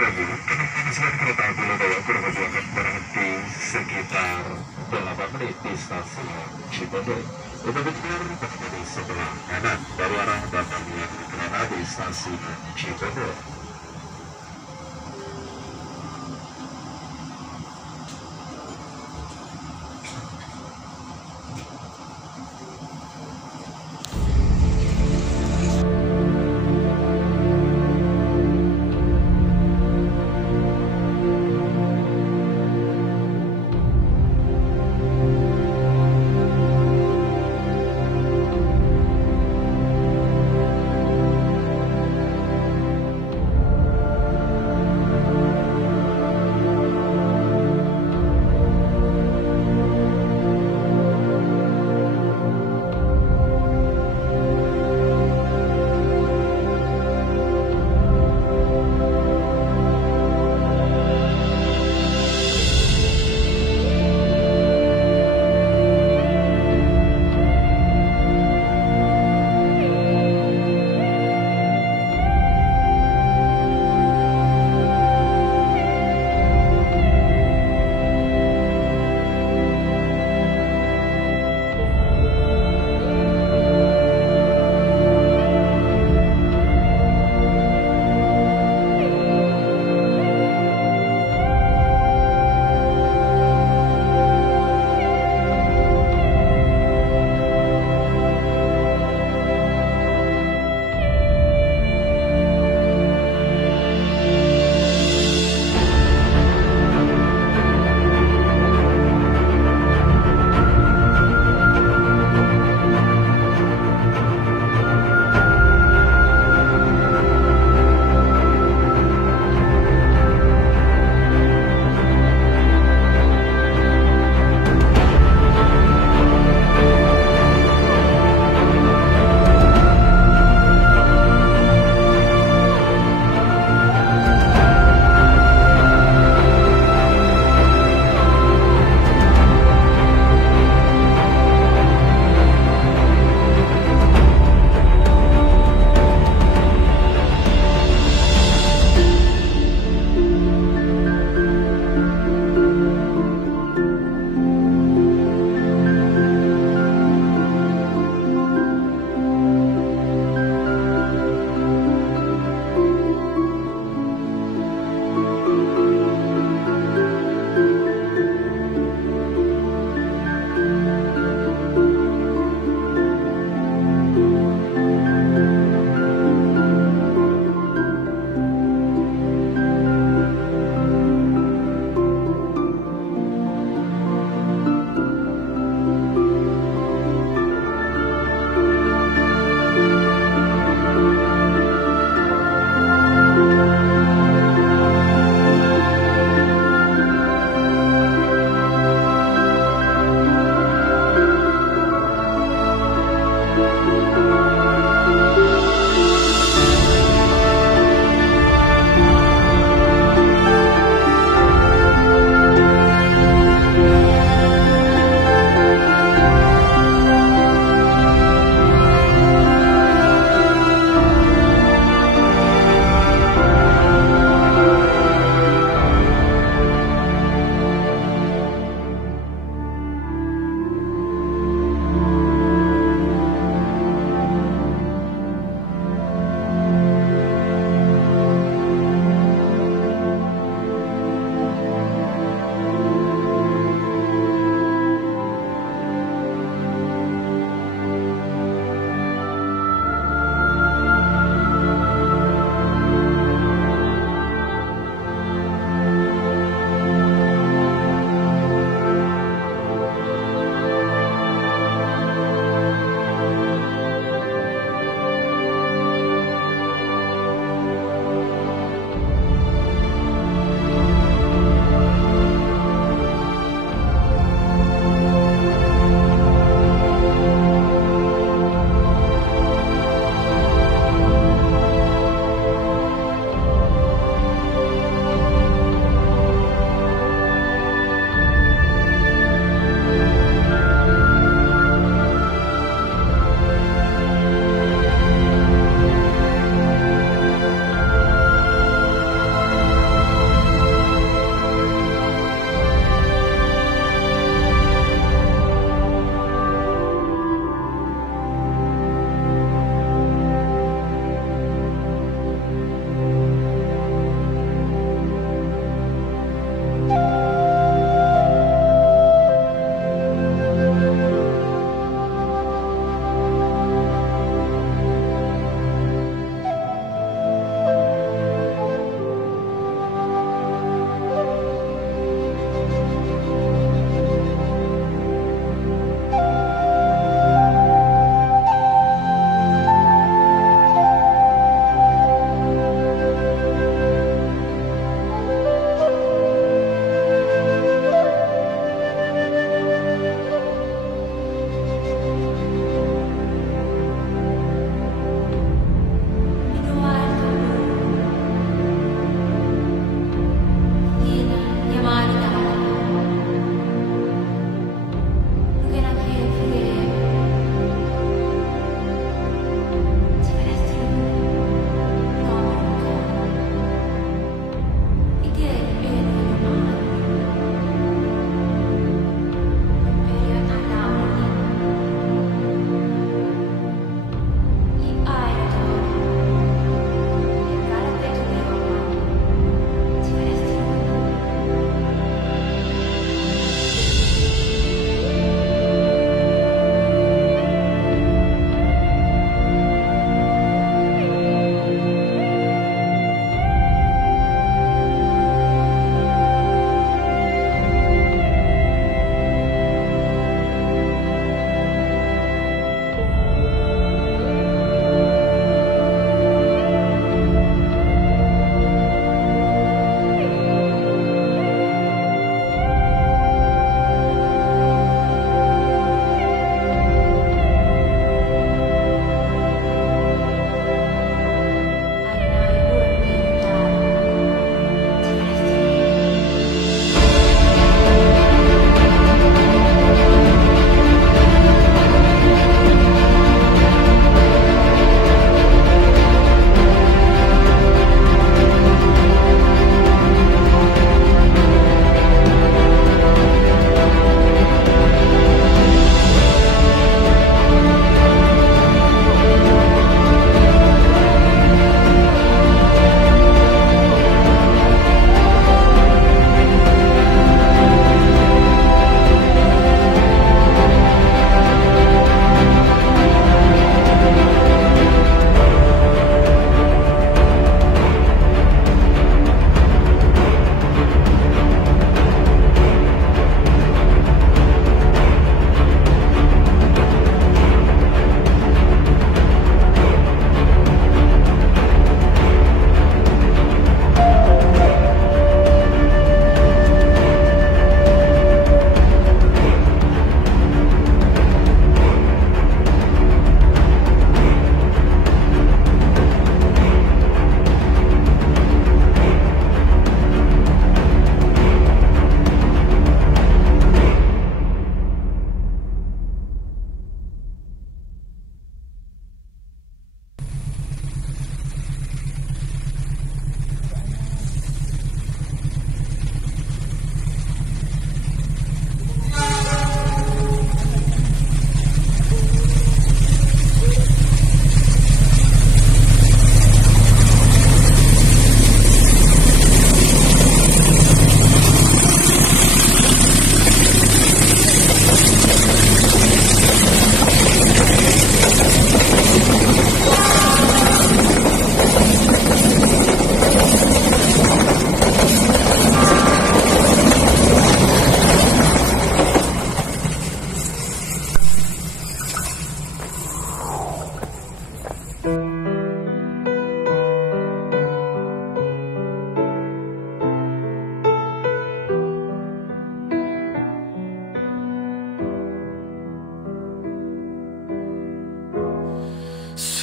Pesawat kereta api Lodaya Purwokerto akan berhenti sekitar 8 menit di stasiun Cibondo. Untuk benar di sebelah kanan dari arah datangnya kereta di stasiun Cibondo.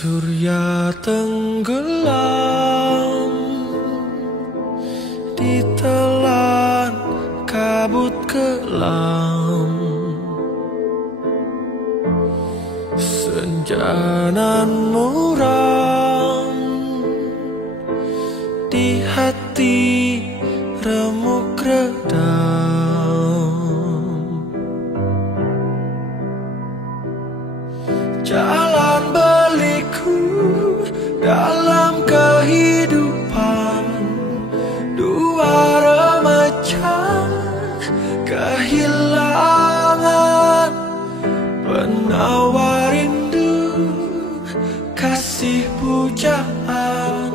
Surya tenggelam ditelan kabut kelam, senja nan muram di hati remuk redam. Jalan berliku dalam kehidupan dua remaja kehilangan penawar rindu, kasih pujaan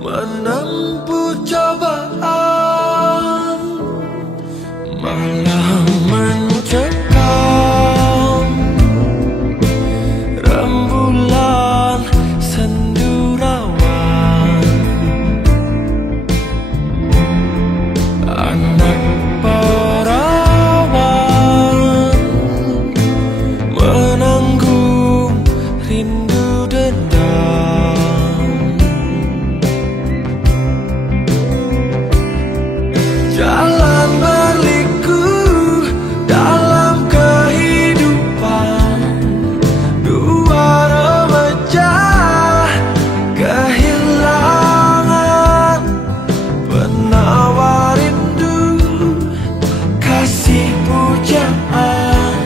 menempuh cobaan. Malam mencekam, rembulan sendu rawan, anak perawan menanggung rindu dendam. Jalan berliku dalam kehidupan dua remaja kehilangan penawar rindu, kasih pujaan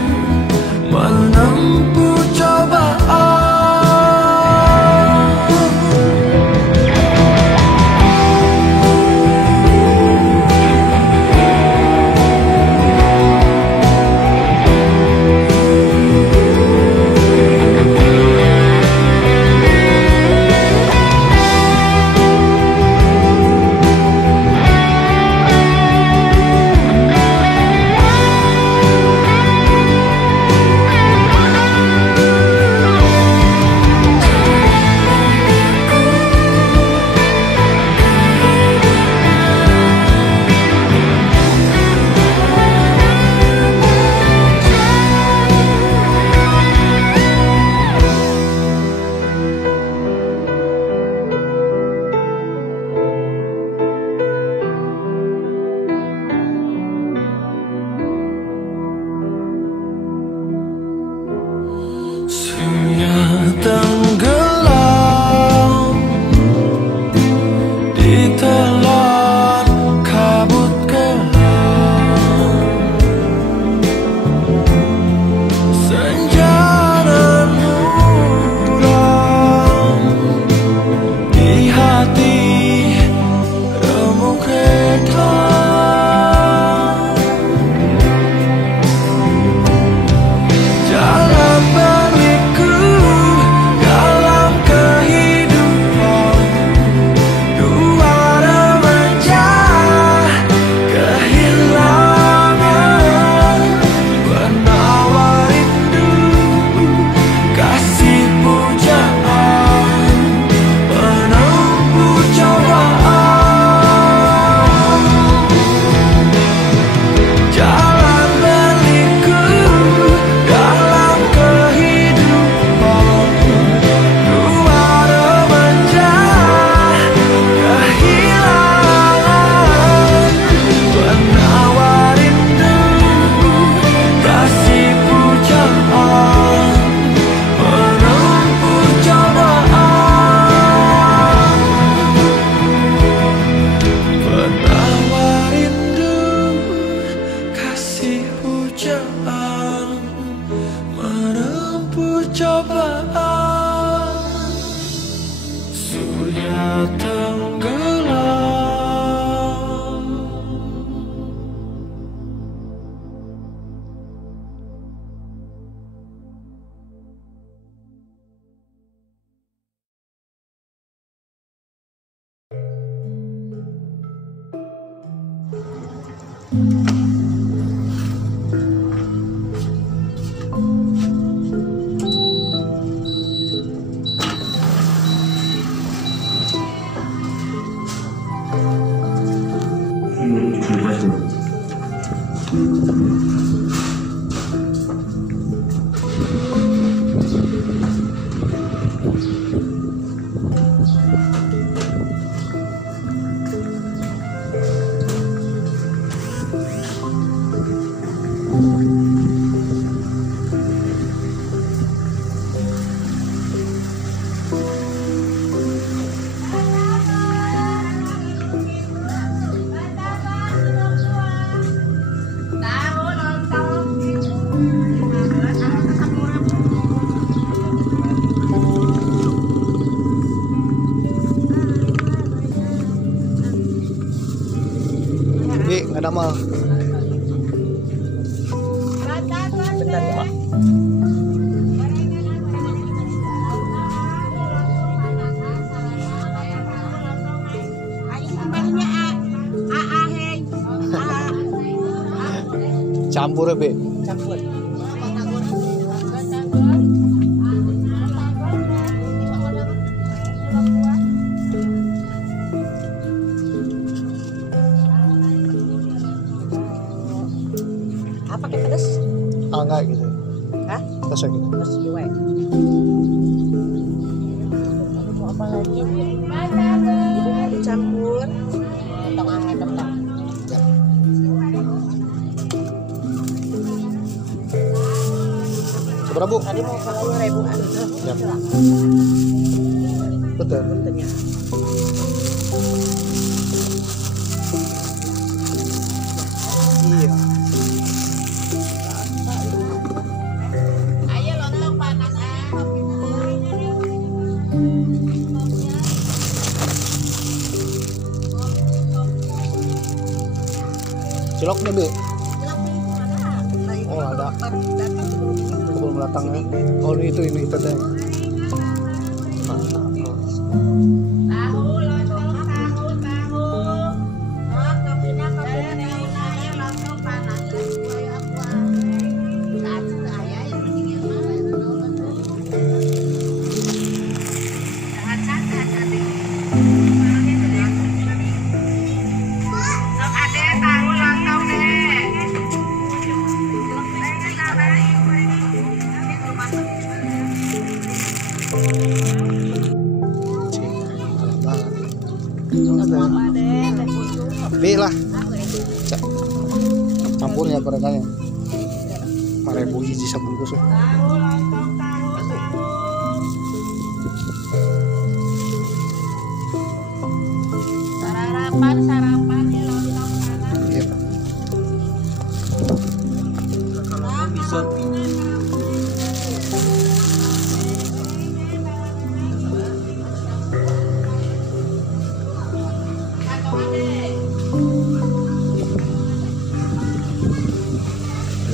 menempuh cobaan. Surya tenggelam ditelan kabut kelam, senja nan muram di hati remuk redam. Jalan berliku dalam kehidupan dua remaja kehilangan penawar rindu, kasih pujaan menempuh cobaan. Jalan berliku dalam kehidupan dua remaja kehilangan penawar rindu, kasih pujaan menempuh cobaan. Penawar rindu, kasih pujaan menempuh cobaan. Surya tenggelam. ada mah. Bentar ya, Pak. Campur ya, Be. Campur. Apa pakai pedas? Ah, enggak gitu. Hah? Pedas ya gitu. Pedas juga. Mau apa lagi? Dicampur. Tengah tengah. Seberapa, Bu? Tadi mau 10.000-an. Ya. Betul. Bentuknya. Iya. Ayo lontong panas Ciloknya, Be. Oh, ada. Belum datang ya. Oh, ini tadi. Mantap. Tahu lontong tahu. Oh, kopinya lontong panas. Satu saya yang mendingin sangat tadi. Sok ade tahu lontong deh. B lah. Campurnya barangkali. 4.000 hiji sabungkus. Sarapan ya lontong panas. Iya.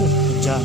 Hujan.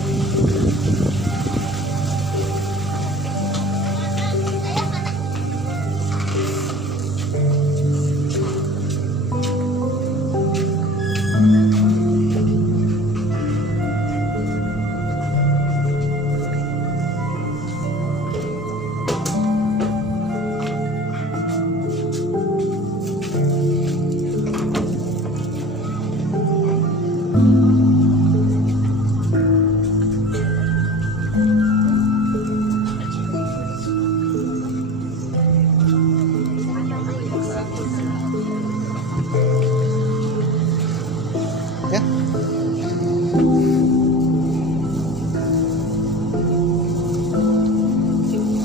Ya.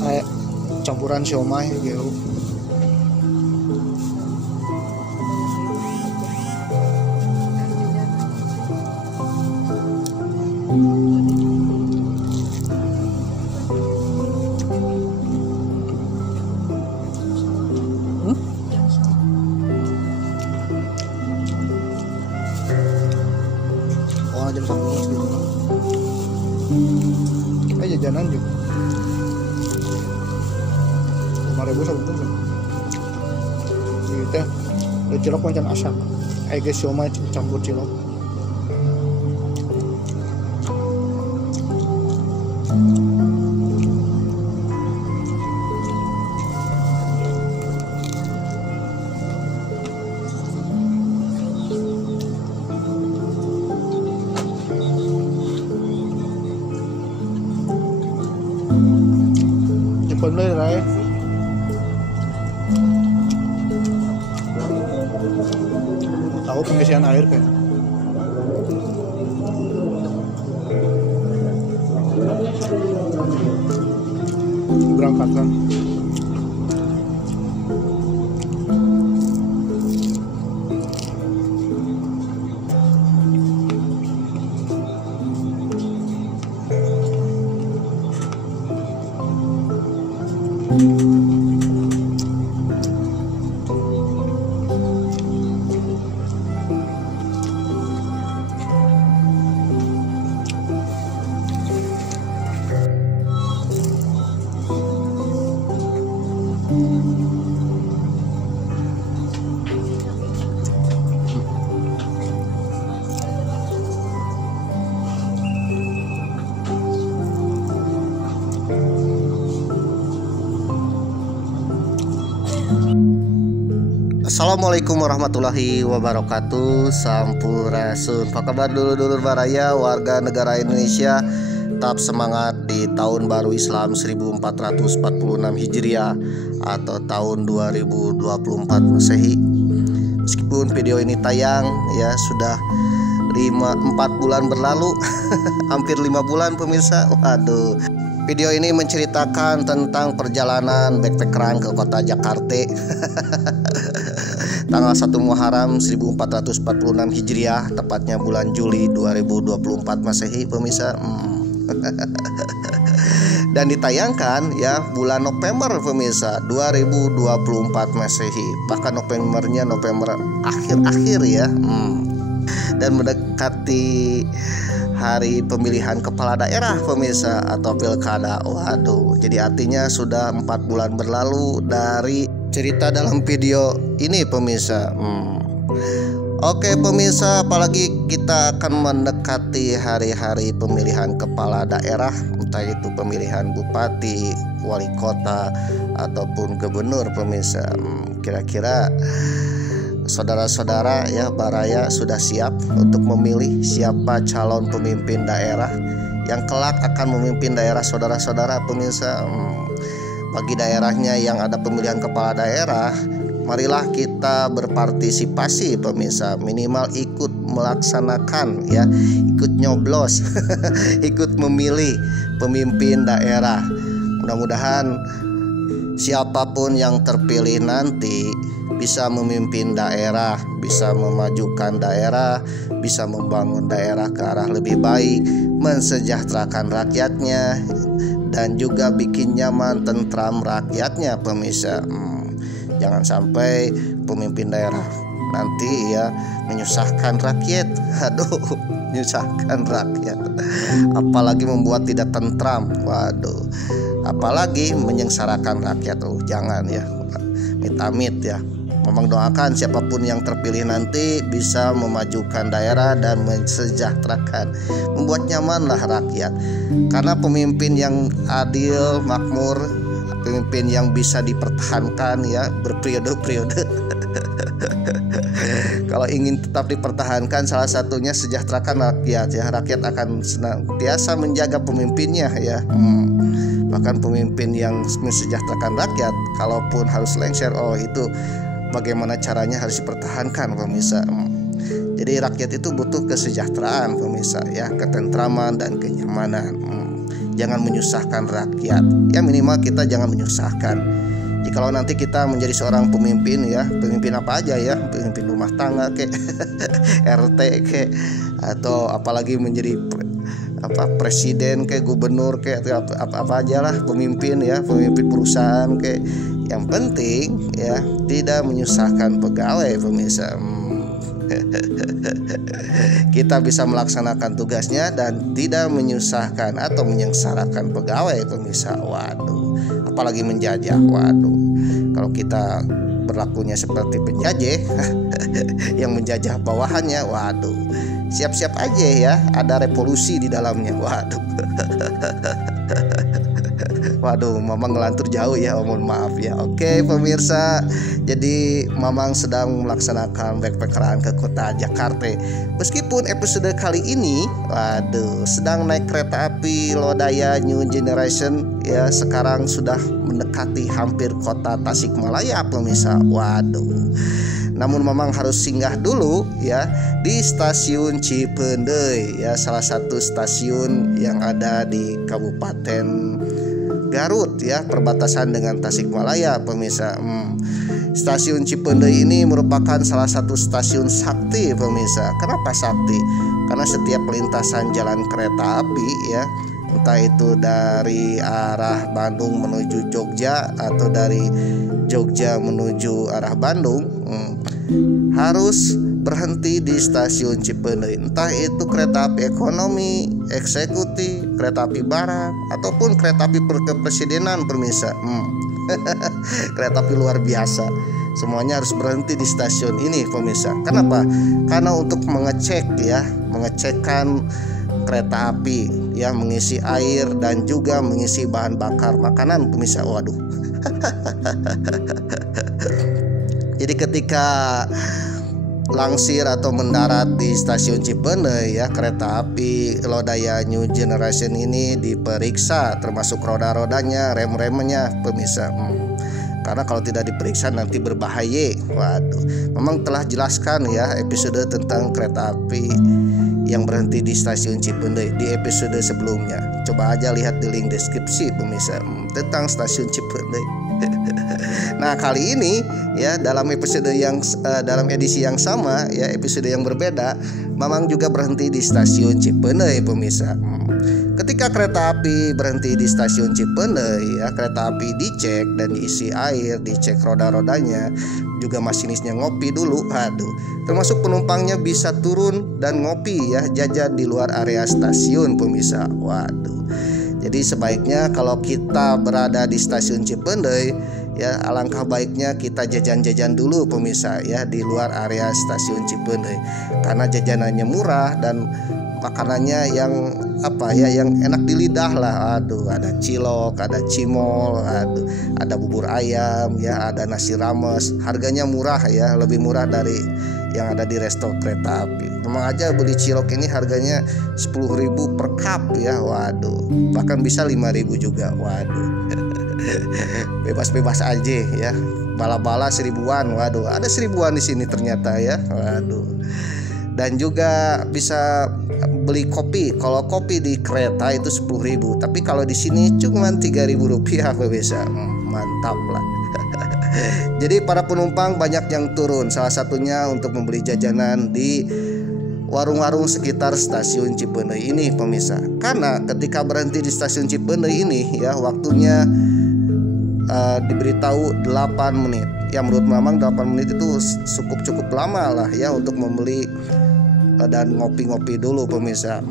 Kayak campuran siomay gitu. Oh, jam 11 gitu. Jajanan juga 5.000 sabungkus ya. Jadi teh cilok macam asam. Guys, siomay campur cilok. Jepun deh lah ya. Tahu pengisian air kayak. Berangkatkan. Assalamualaikum warahmatullahi wabarakatuh. Sampurasun. Apa kabar dulur-dulur baraya warga negara Indonesia? Tetap semangat di tahun baru Islam 1446 Hijriah atau tahun 2024 Masehi. Meskipun video ini tayang ya sudah 4 bulan berlalu hampir 5 bulan pemirsa. Waduh. Video ini menceritakan tentang perjalanan backpackeran ke kota Jakarta tanggal 1 Muharram 1446 Hijriah, tepatnya bulan Juli 2024 Masehi pemirsa. Dan ditayangkan ya bulan November pemirsa 2024 Masehi, bahkan Novembernya November akhir-akhir ya. Dan mendekati hari pemilihan kepala daerah pemirsa atau pilkada. Waduh, jadi artinya sudah 4 bulan berlalu dari cerita dalam video ini pemirsa. Oke pemirsa, apalagi kita akan mendekati hari-hari pemilihan kepala daerah, entah itu pemilihan bupati, wali kota ataupun gubernur pemirsa. Kira-kira saudara-saudara ya baraya sudah siap untuk memilih siapa calon pemimpin daerah yang kelak akan memimpin daerah saudara-saudara pemirsa. Bagi daerahnya yang ada pemilihan kepala daerah, marilah kita berpartisipasi pemirsa, minimal ikut melaksanakan ya, ikut nyoblos ikut memilih pemimpin daerah. Mudah-mudahan siapapun yang terpilih nanti bisa memimpin daerah, bisa memajukan daerah, bisa membangun daerah ke arah lebih baik, mensejahterakan rakyatnya, dan juga bikin nyaman tentram rakyatnya pemirsa. Jangan sampai pemimpin daerah nanti ya menyusahkan rakyat. Aduh, menyusahkan rakyat, apalagi membuat tidak tentram. Waduh, apalagi menyengsarakan rakyat. Jangan ya, amit-amit ya. Memang doakan siapapun yang terpilih nanti bisa memajukan daerah dan mensejahterakan, membuat nyamanlah rakyat. Karena pemimpin yang adil, makmur, pemimpin yang bisa dipertahankan ya berperiode-periode. Kalau ingin tetap dipertahankan, salah satunya sejahterakan rakyat ya. Rakyat akan senantiasa menjaga pemimpinnya ya. Bahkan pemimpin yang mensejahterakan rakyat, kalaupun harus lengser, itu bagaimana caranya harus dipertahankan pemirsa. Jadi rakyat itu butuh kesejahteraan pemirsa ya, ketentraman dan kenyamanan. Jangan menyusahkan rakyat ya, minimal kita jangan menyusahkan. Jikalau nanti kita menjadi seorang pemimpin ya, pemimpin apa aja ya, pemimpin rumah tangga kek RT kek, atau apalagi menjadi presiden kayak gubernur kayak apa aja lah pemimpin ya, pemimpin perusahaan kayak. Yang penting ya tidak menyusahkan pegawai pemirsa. Kita bisa melaksanakan tugasnya dan tidak menyusahkan atau menyengsarakan pegawai pemirsa. Waduh, apalagi menjajah. Waduh, kalau kita berlakunya seperti penjajah yang menjajah bawahannya, waduh, siap-siap aja ya ada revolusi di dalamnya. Waduh. Waduh, Mamang ngelantur jauh ya, mohon maaf ya. Oke pemirsa, jadi Mamang sedang melaksanakan backpackeran ke kota Jakarta. Meskipun episode kali ini, waduh, sedang naik kereta api Lodaya New Generation ya, sekarang sudah mendekati hampir kota Tasikmalaya pemirsa. Waduh. Namun Mamang harus singgah dulu ya di stasiun Cipendei ya, salah satu stasiun yang ada di Kabupaten Garut ya, perbatasan dengan Tasikmalaya pemirsa. Stasiun Cipendei ini merupakan salah satu stasiun sakti pemirsa. Kenapa sakti? Karena setiap lintasan jalan kereta api ya, entah itu dari arah Bandung menuju Jogja atau dari Jogja menuju arah Bandung, harus berhenti di stasiun Cipendei. Entah itu kereta api ekonomi, eksekutif, kereta api barang, ataupun kereta api kepresidenan pemirsa. Kereta api luar biasa, semuanya harus berhenti di stasiun ini pemirsa. Kenapa? Karena untuk mengecekkan kereta api ya, mengisi air dan juga mengisi bahan bakar makanan pemirsa. Waduh. Jadi Jadi ketika langsir atau mendarat di stasiun Cipeuneuh ya, kereta api Lodaya New Generation ini diperiksa termasuk roda-rodanya, rem-remnya pemirsa. Karena kalau tidak diperiksa nanti berbahaya. Waduh, memang telah jelaskan ya episode tentang kereta api yang berhenti di stasiun Cipeuneuh di episode sebelumnya. Coba aja lihat di link deskripsi pemirsa tentang stasiun Cipeuneuh. Nah kali ini ya dalam edisi yang sama ya, episode yang berbeda, Mamang juga berhenti di stasiun Cipeuneuh pemirsa. Ketika kereta api berhenti di stasiun Cipeuneuh ya, kereta api dicek dan diisi air, dicek roda-rodanya, juga masinisnya ngopi dulu. Aduh, termasuk penumpangnya bisa turun dan ngopi ya, jajan di luar area stasiun pemirsa. Waduh. Jadi sebaiknya kalau kita berada di stasiun Cipeuneuh ya, alangkah baiknya kita jajan-jajan dulu pemirsa ya di luar area stasiun Cipeuneuh, karena jajanannya murah dan makanannya yang yang enak di lidah lah. Aduh, ada cilok, ada cimol, aduh, ada bubur ayam ya, ada nasi rames. Harganya murah ya, lebih murah dari yang ada di resto kereta api. Memang aja beli cilok ini harganya 10.000 per cup ya. Waduh, bahkan bisa 5.000 juga. Waduh. Bebas-bebas aja ya. Bala-bala 1000-an. Waduh, ada 1000-an di sini ternyata ya. Waduh. Dan juga bisa beli kopi. Kalau kopi di kereta itu 10.000, tapi kalau di sini cuma 3.000 rupiah pemirsa. Mantap lah. Jadi para penumpang banyak yang turun, salah satunya untuk membeli jajanan di warung-warung sekitar stasiun Cipeuneuh ini pemirsa. Karena ketika berhenti di stasiun Cipeuneuh ini ya, waktunya diberitahu 8 menit. Ya menurut Mamang 8 menit itu cukup lama lah ya untuk membeli dan ngopi-ngopi dulu pemirsa.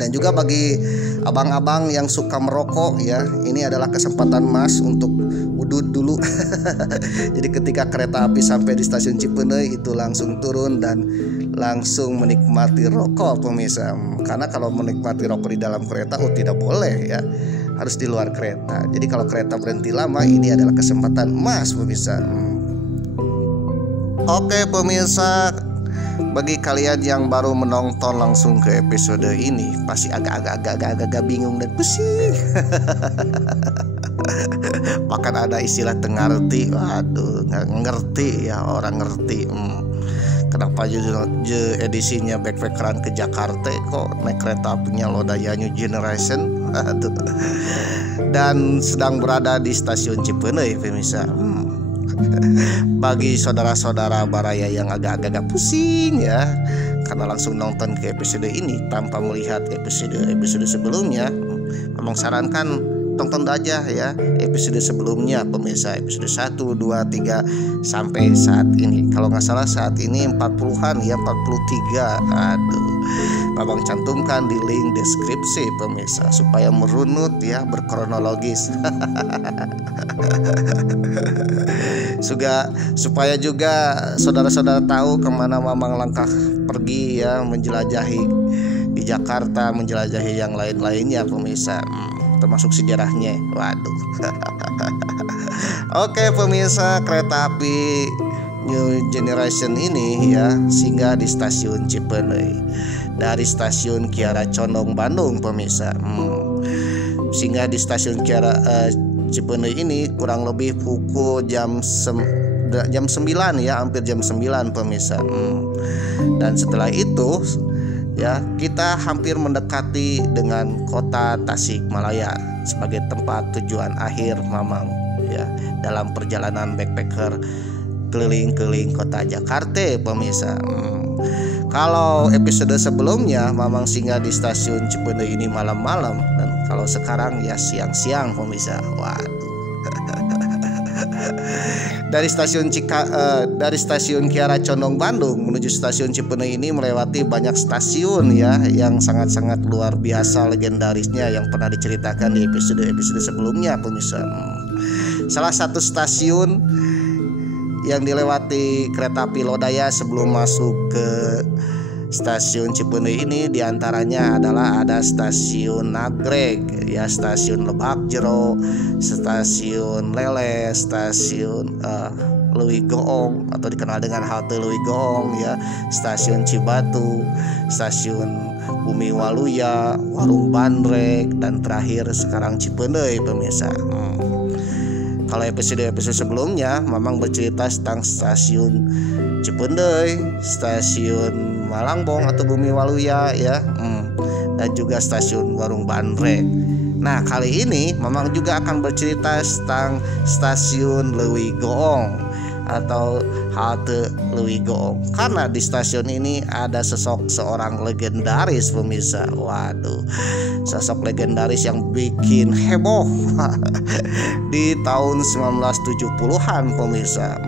Dan juga bagi abang-abang yang suka merokok ya, ini adalah kesempatan emas untuk udut dulu. Jadi ketika kereta api sampai di stasiun Cipeuneuh itu langsung turun dan langsung menikmati rokok pemirsa. Karena kalau menikmati rokok di dalam kereta tidak boleh ya, harus di luar kereta. Jadi kalau kereta berhenti lama, ini adalah kesempatan emas pemirsa. Oke pemirsa, bagi kalian yang baru menonton langsung ke episode ini pasti agak bingung dan pusing. Bahkan ada istilah tengarti. Waduh, nggak ngerti ya, orang ngerti. Kenapa edisinya backpackeran ke Jakarta kok naik kereta apinya Lodaya New Generation? Aduh. Dan sedang berada di stasiun Cipeuneuh pemirsa. Bagi saudara-saudara baraya yang agak-agak pusing ya, karena langsung nonton ke episode ini tanpa melihat episode sebelumnya, Mamang sarankan tonton aja ya episode sebelumnya pemirsa, episode 1, 2, 3 sampai saat ini. Kalau nggak salah saat ini 40-an ya, 43. Aduh, Mamang cantumkan di link deskripsi pemirsa supaya merunut ya, berkronologis. Supaya juga saudara-saudara tahu kemana Mamang langkah pergi ya, menjelajahi di Jakarta, menjelajahi yang lain-lainnya pemirsa, termasuk sejarahnya. Waduh. Oke pemirsa, kereta api New Generation ini ya singgah di stasiun Cipeuneuh dari stasiun Kiara Condong Bandung pemirsa. Singgah di stasiun Kiara Cipeuneuh ini kurang lebih pukul jam 9 ya, hampir jam 9 pemirsa. Dan setelah itu ya kita hampir mendekati dengan kota Tasikmalaya sebagai tempat tujuan akhir Mamang ya dalam perjalanan backpacker keliling-keliling kota Jakarta pemirsa. Kalau episode sebelumnya Mamang singgah di stasiun Cipeuneuh ini malam-malam, dan kalau sekarang ya siang-siang pemirsa. Waduh. Dari stasiun Kiara Condong Bandung menuju stasiun Cipeuneuh ini melewati banyak stasiun ya yang sangat-sangat luar biasa legendarisnya yang pernah diceritakan di episode sebelumnya pemirsa. Salah satu stasiun yang dilewati kereta api Lodaya sebelum masuk ke stasiun Cipeuneuh ini diantaranya adalah ada stasiun Nagreg ya, stasiun Lebak Jero, stasiun Lele, stasiun Leuwi Goong atau dikenal dengan halte Leuwi Goong ya, stasiun Cibatu, stasiun Bumi Waluya, Warung Bandrek, dan terakhir sekarang Cipeundeuy pemirsa. Kalau episode sebelumnya memang bercerita tentang stasiun Cipeundeuy, stasiun Malangbong atau Bumi Waluya ya, dan juga stasiun Warung Bandrek. Nah kali ini memang juga akan bercerita tentang stasiun Leuwi Goong atau halte Leuwi Goong, karena di stasiun ini ada seorang legendaris pemirsa. Waduh, sosok legendaris yang bikin heboh di tahun 1970-an pemirsa.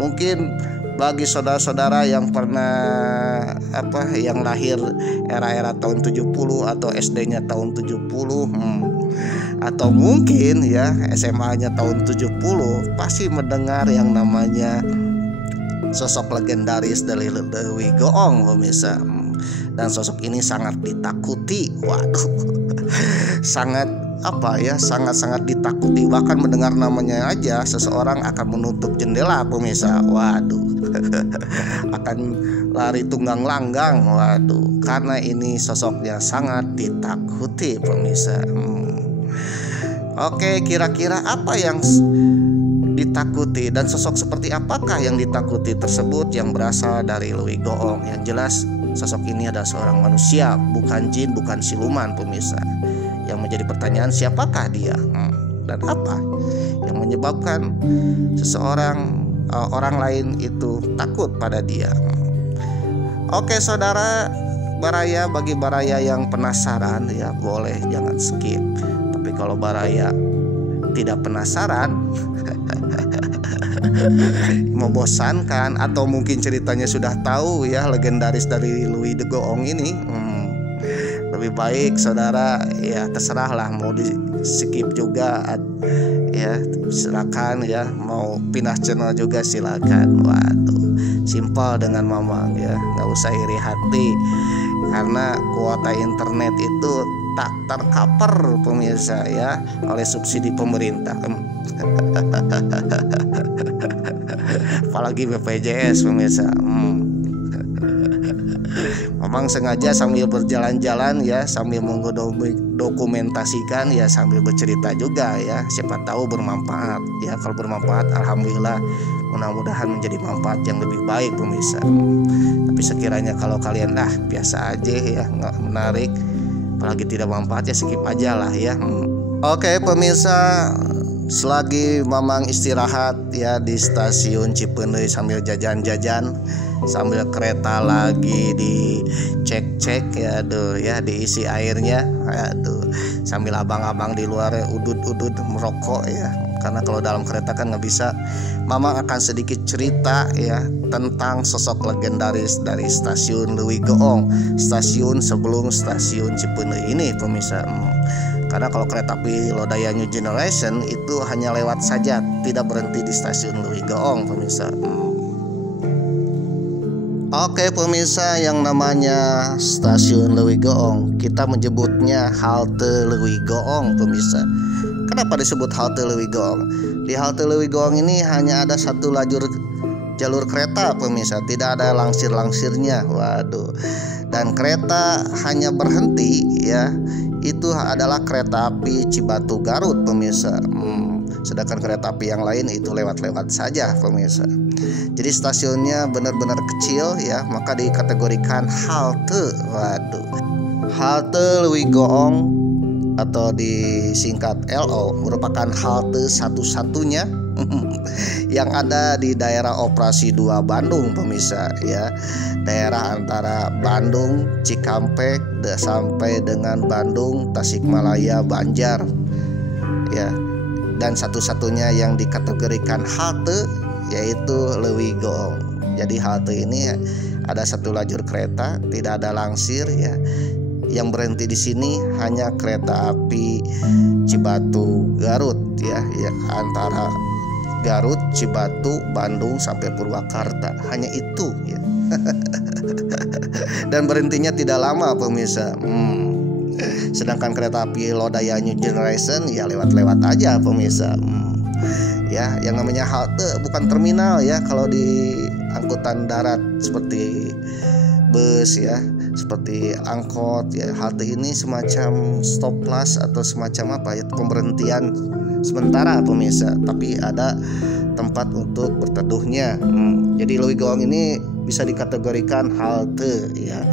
Mungkin bagi saudara-saudara yang pernah yang lahir era-era tahun 70 atau SD-nya tahun 70, atau mungkin ya SMA-nya tahun 70, pasti mendengar yang namanya sosok legendaris dari Leuwi Goong pemirsa. Dan sosok ini sangat ditakuti. Waduh. Sangat ditakuti. Bahkan mendengar namanya aja seseorang akan menutup jendela pemirsa. Waduh. Akan lari tunggang langgang. Waduh, karena ini sosoknya sangat ditakuti pemirsa. Oke, kira-kira apa yang ditakuti dan sosok seperti apakah yang ditakuti tersebut yang berasal dari Leuwi Goong? Yang jelas sosok ini adalah seorang manusia, bukan jin, bukan siluman pemirsa. Yang menjadi pertanyaan, siapakah dia dan apa yang menyebabkan orang lain itu takut pada dia? Oke saudara Baraya, bagi Baraya yang penasaran ya boleh jangan skip. Tapi kalau Baraya tidak penasaran membosankan atau mungkin ceritanya sudah tahu ya legendaris dari Leuwi Goong ini, lebih baik saudara ya terserahlah, mau di skip juga ya silakan ya, mau pindah channel juga silakan. Waduh, simpel dengan Mamang ya, nggak usah iri hati karena kuota internet itu tak tercover pemirsa ya oleh subsidi pemerintah. Apalagi BPJS pemirsa. Memang sengaja sambil berjalan-jalan ya, sambil mendokumentasikan ya, sambil bercerita juga ya, siapa tahu bermanfaat ya. Kalau bermanfaat alhamdulillah, mudah-mudahan menjadi manfaat yang lebih baik pemirsa. Tapi sekiranya kalau kalian biasa aja ya, nggak menarik, apalagi tidak manfaat ya skip aja lah ya. Oke pemirsa, selagi Mamang istirahat ya di stasiun Cipeundeuy sambil jajan-jajan, sambil kereta lagi dicek-cek ya, aduh ya, diisi airnya, aduh, sambil abang-abang di luar udut-udut merokok ya. Karena kalau dalam kereta kan nggak bisa. Mamang akan sedikit cerita ya tentang sosok legendaris dari stasiun Leuwi Goong, stasiun sebelum stasiun Cipeundeuy ini pemirsa. Karena kalau kereta api Lodaya New Generation itu hanya lewat saja, tidak berhenti di stasiun Leuwi Goong pemirsa. Oke pemirsa, yang namanya stasiun Leuwi Goong kita menyebutnya halte Leuwi Goong pemirsa. Kenapa disebut halte Leuwi Goong? Di halte Leuwi Goong ini hanya ada satu jalur kereta pemirsa, tidak ada langsir-langsirnya. Waduh. Dan kereta hanya berhenti ya, itu adalah kereta api Cibatu Garut pemirsa. Sedangkan kereta api yang lain itu lewat-lewat saja pemirsa. Jadi stasiunnya benar-benar kecil ya, maka dikategorikan halte. Waduh. Halte Leuwi Goong atau disingkat LO merupakan halte satu-satunya yang ada di daerah operasi 2 Bandung pemirsa ya. Daerah antara Bandung, Cikampek sampai dengan Bandung, Tasikmalaya, Banjar ya. Dan satu-satunya yang dikategorikan halte yaitu Leuwi Goong. Jadi halte ini ada satu lajur kereta, tidak ada langsir ya. Yang berhenti di sini hanya kereta api Cibatu Garut ya, antara Garut, Cibatu, Bandung sampai Purwakarta, hanya itu ya. Dan berhentinya tidak lama pemirsa. Sedangkan kereta api Lodaya New Generation ya lewat-lewat aja pemirsa. ya. Yang namanya halte bukan terminal ya kalau di angkutan darat seperti bus ya, seperti angkot ya. Halte ini semacam stop plus atau semacam apa ya, pemberhentian sementara pemirsa, tapi ada tempat untuk berteduhnya. Jadi Leuwigoong ini bisa dikategorikan halte ya.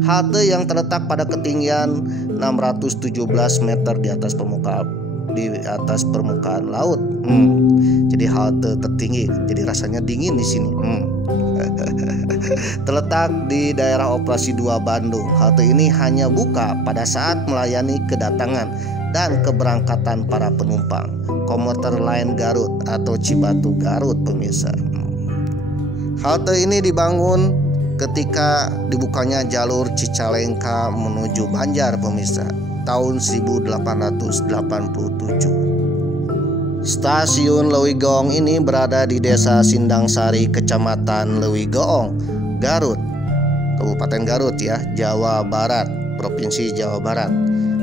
Halte yang terletak pada ketinggian 617 meter di atas permukaan laut. Jadi halte tertinggi. Jadi rasanya dingin di sini. Terletak di daerah operasi 2 Bandung. Halte ini hanya buka pada saat melayani kedatangan dan keberangkatan para penumpang komuter lain Garut atau Cibatu Garut pemirsa. Halte ini dibangun ketika dibukanya jalur Cicalengka menuju Banjar pemirsa tahun 1887. Stasiun Leuwigoong ini berada di Desa Sindang-Sari, Kecamatan Leuwigoong, Garut, Kabupaten Garut ya, Jawa Barat, Provinsi Jawa Barat.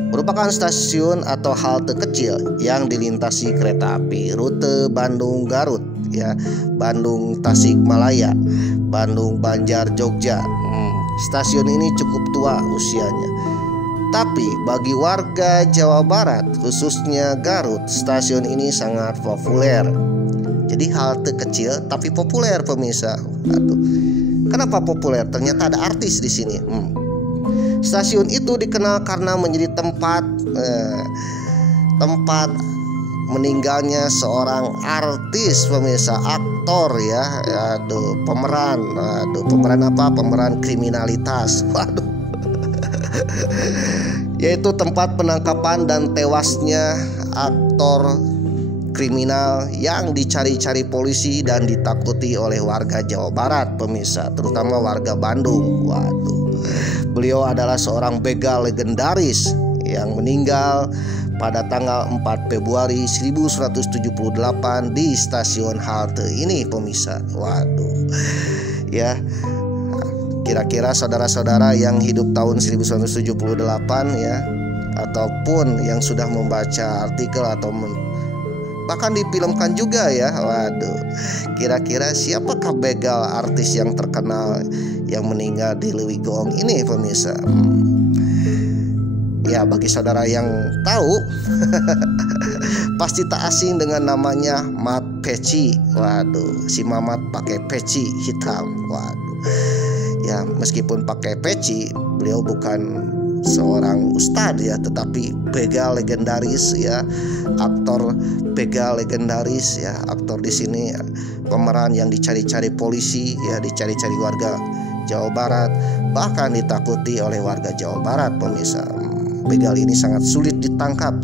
Merupakan stasiun atau halte kecil yang dilintasi kereta api rute Bandung-Garut ya, Bandung-Tasikmalaya, Bandung-Banjar, Jogja. Stasiun ini cukup tua usianya. Tapi bagi warga Jawa Barat, khususnya Garut, stasiun ini sangat populer. Jadi halte kecil tapi populer pemirsa. Aduh, kenapa populer? Ternyata ada artis di sini. Stasiun itu dikenal karena menjadi tempat meninggalnya seorang artis pemirsa, aktor ya. Pemeran apa? Pemeran kriminalitas. Waduh. Yaitu tempat penangkapan dan tewasnya aktor kriminal yang dicari-cari polisi dan ditakuti oleh warga Jawa Barat pemirsa, terutama warga Bandung. Waduh. Beliau adalah seorang begal legendaris yang meninggal pada tanggal 4 Februari 1978 di stasiun halte ini pemirsa. Waduh. Ya. Kira-kira saudara-saudara yang hidup tahun 1978 ya, ataupun yang sudah membaca artikel atau bahkan difilmkan juga ya. Waduh, kira-kira siapakah begal artis yang terkenal yang meninggal di Leuwigoong ini pemirsa? Ya, bagi saudara yang tahu pasti tak asing dengan namanya Mat Peci. Waduh, si Mamat pakai peci hitam. Waduh. Ya, meskipun pakai peci, beliau bukan seorang ustadz ya, tetapi begal legendaris ya, aktor begal legendaris ya, aktor di sini ya, pemeran yang dicari-cari polisi ya, dicari-cari warga Jawa Barat, bahkan ditakuti oleh warga Jawa Barat pemirsa. Begal ini sangat sulit ditangkap,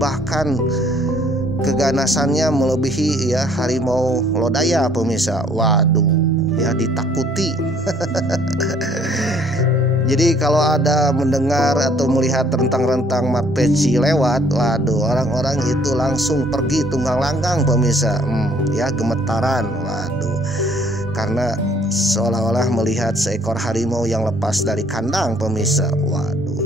bahkan keganasannya melebihi ya harimau lodaya pemirsa. Waduh, ya ditakuti. Jadi kalau ada mendengar atau melihat rentang-rentang Mat Peci lewat, waduh, orang-orang itu langsung pergi tunggang langgang pemirsa. Ya, gemetaran. Waduh, karena seolah-olah melihat seekor harimau yang lepas dari kandang pemirsa. Waduh.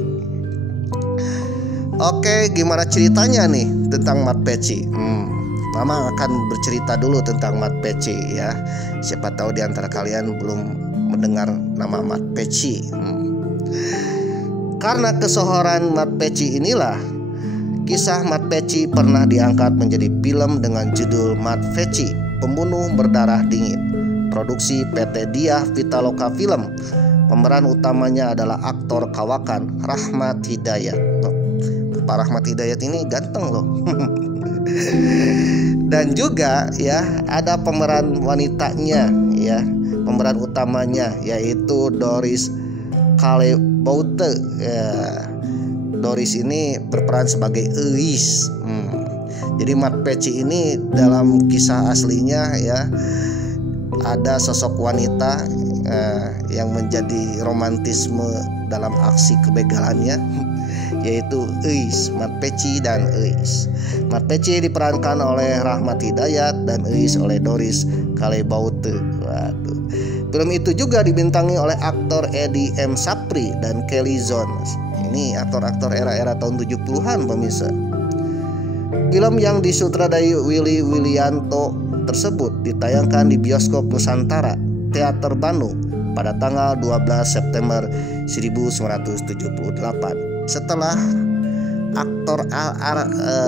Oke, gimana ceritanya nih tentang Mat Peci? Mama akan bercerita dulu tentang Mat Peci ya. Siapa tahu di antara kalian belum mendengar nama Mat Peci. Karena kesohoran Mat Peci inilah, kisah Mat Peci pernah diangkat menjadi film dengan judul Mat Peci, Pembunuh Berdarah Dingin, produksi PT Diah Pitaloka Film. Pemeran utamanya adalah aktor kawakan Rahmat Hidayat. Pak Rahmat Hidayat ini ganteng loh. Dan juga ya ada pemeran wanitanya ya, pemeran utamanya yaitu Doris Kaleboute ya. Doris ini berperan sebagai Eis. Jadi Mat Peci ini dalam kisah aslinya ya, ada sosok wanita yang menjadi romantisme dalam aksi kebegalannya, yaitu Eis, Mat Peci dan Eis. Mat Peci diperankan oleh Rahmat Hidayat dan Eis oleh Doris Kaleboute. Waduh. Film itu juga dibintangi oleh aktor Eddie M. Sapri dan Kelly Jones. Ini aktor-aktor era-era tahun 70-an pemirsa. Film yang disutradarai Willy Willianto tersebut ditayangkan di bioskop Nusantara Teater Bandung pada tanggal 12 September 1978. Setelah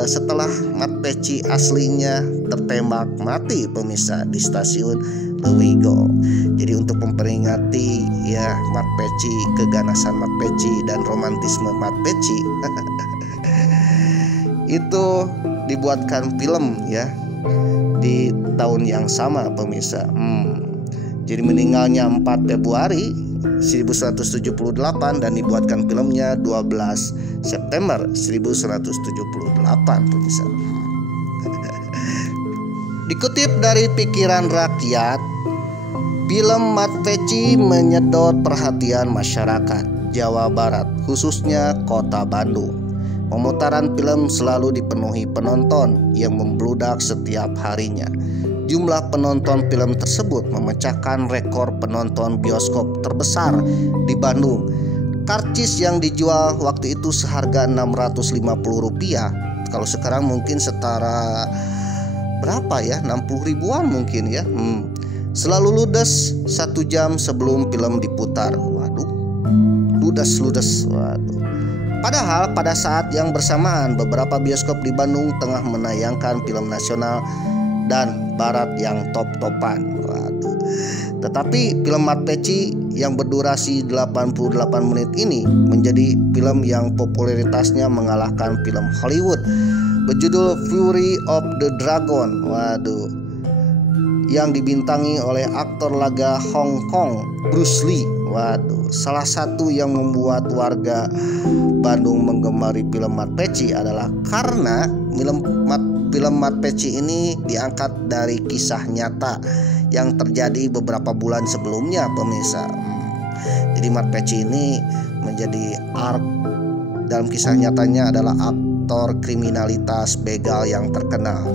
setelah Mat Peci aslinya tertembak mati pemirsa di stasiun Leuwigo. Jadi untuk memperingati ya Mat Peci, keganasan Mat Peci dan romantisme Mat Peci itu dibuatkan film ya di tahun yang sama pemirsa. Jadi meninggalnya 4 Februari 1978 dan dibuatkan filmnya 12 September 1978 pemirsa. Dikutip dari Pikiran Rakyat, film Mat Peci menyedot perhatian masyarakat Jawa Barat, khususnya kota Bandung. Pemutaran film selalu dipenuhi penonton yang membludak setiap harinya. Jumlah penonton film tersebut memecahkan rekor penonton bioskop terbesar di Bandung. Karcis yang dijual waktu itu seharga Rp650. Kalau sekarang mungkin setara berapa ya? 60 ribuan mungkin ya. Selalu ludes 1 jam sebelum film diputar. Waduh, ludes. Waduh. Padahal pada saat yang bersamaan beberapa bioskop di Bandung tengah menayangkan film nasional dan barat yang top-topan. Waduh. Tetapi film Mat Peci yang berdurasi 88 menit ini menjadi film yang popularitasnya mengalahkan film Hollywood berjudul Fury of the Dragon. Waduh. Yang dibintangi oleh aktor laga Hong Kong Bruce Lee. Waduh, salah satu yang membuat warga Bandung menggemari film Mat Peci adalah karena film Mat Peci ini diangkat dari kisah nyata yang terjadi beberapa bulan sebelumnya pemirsa. Jadi Mat Peci ini menjadi dalam kisah nyatanya adalah aktor kriminalitas begal yang terkenal,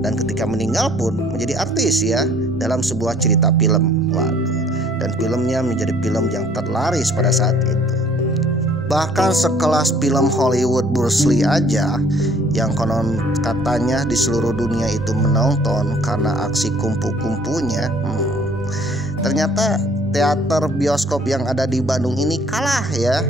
dan ketika meninggal pun menjadi artis ya dalam sebuah cerita film. Waduh. Dan filmnya menjadi film yang terlaris pada saat itu. Bahkan sekelas film Hollywood Bruce Lee aja yang konon katanya di seluruh dunia itu menonton karena aksi kumpu-kumpunya. Ternyata teater bioskop yang ada di Bandung ini kalah ya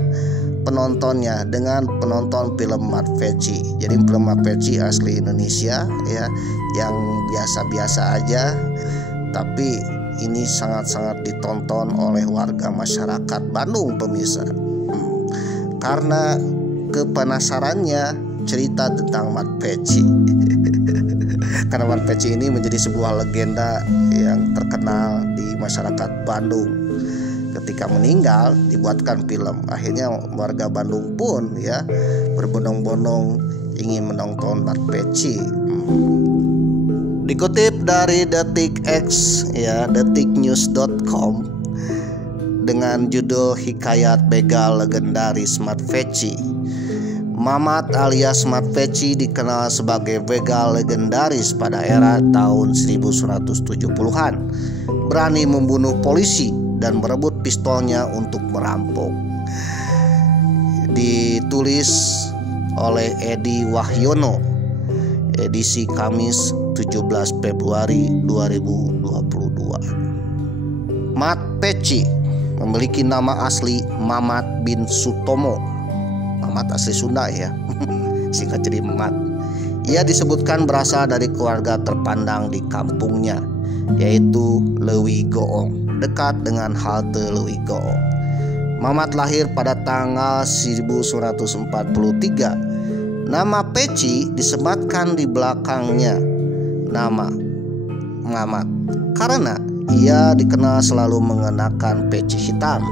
penontonnya dengan penonton film Mat Peci. Jadi film Mat Peci asli Indonesia ya, yang biasa-biasa aja, tapi ini sangat-sangat ditonton oleh warga masyarakat Bandung pemirsa. Karena kepenasarannya cerita tentang Mat Peci. Karena Mat Peci ini menjadi sebuah legenda yang terkenal di masyarakat Bandung. Ketika meninggal dibuatkan film. Akhirnya warga Bandung pun ya berbondong-bondong ingin menonton Mat Peci. Dikutip dari DetikX ya, detiknews.com dengan judul Hikayat Begal Legendaris Mat Peci. Mamat alias Mat Peci dikenal sebagai begal legendaris pada era tahun 1970-an. Berani membunuh polisi dan merebut pistolnya untuk merampok. Ditulis oleh Edi Wahyono, edisi Kamis 17 Februari 2022. Mat Peci memiliki nama asli Mamat bin Sutomo. Mamat asli Sunda ya, singkat jadi Mat. Ia disebutkan berasal dari keluarga terpandang di kampungnya, yaitu Leuwigoong, dekat dengan halte Leuwigoong. Mamat lahir pada tanggal 1943. Nama Peci disematkan di belakangnya nama Mamat karena ia dikenal selalu mengenakan peci hitam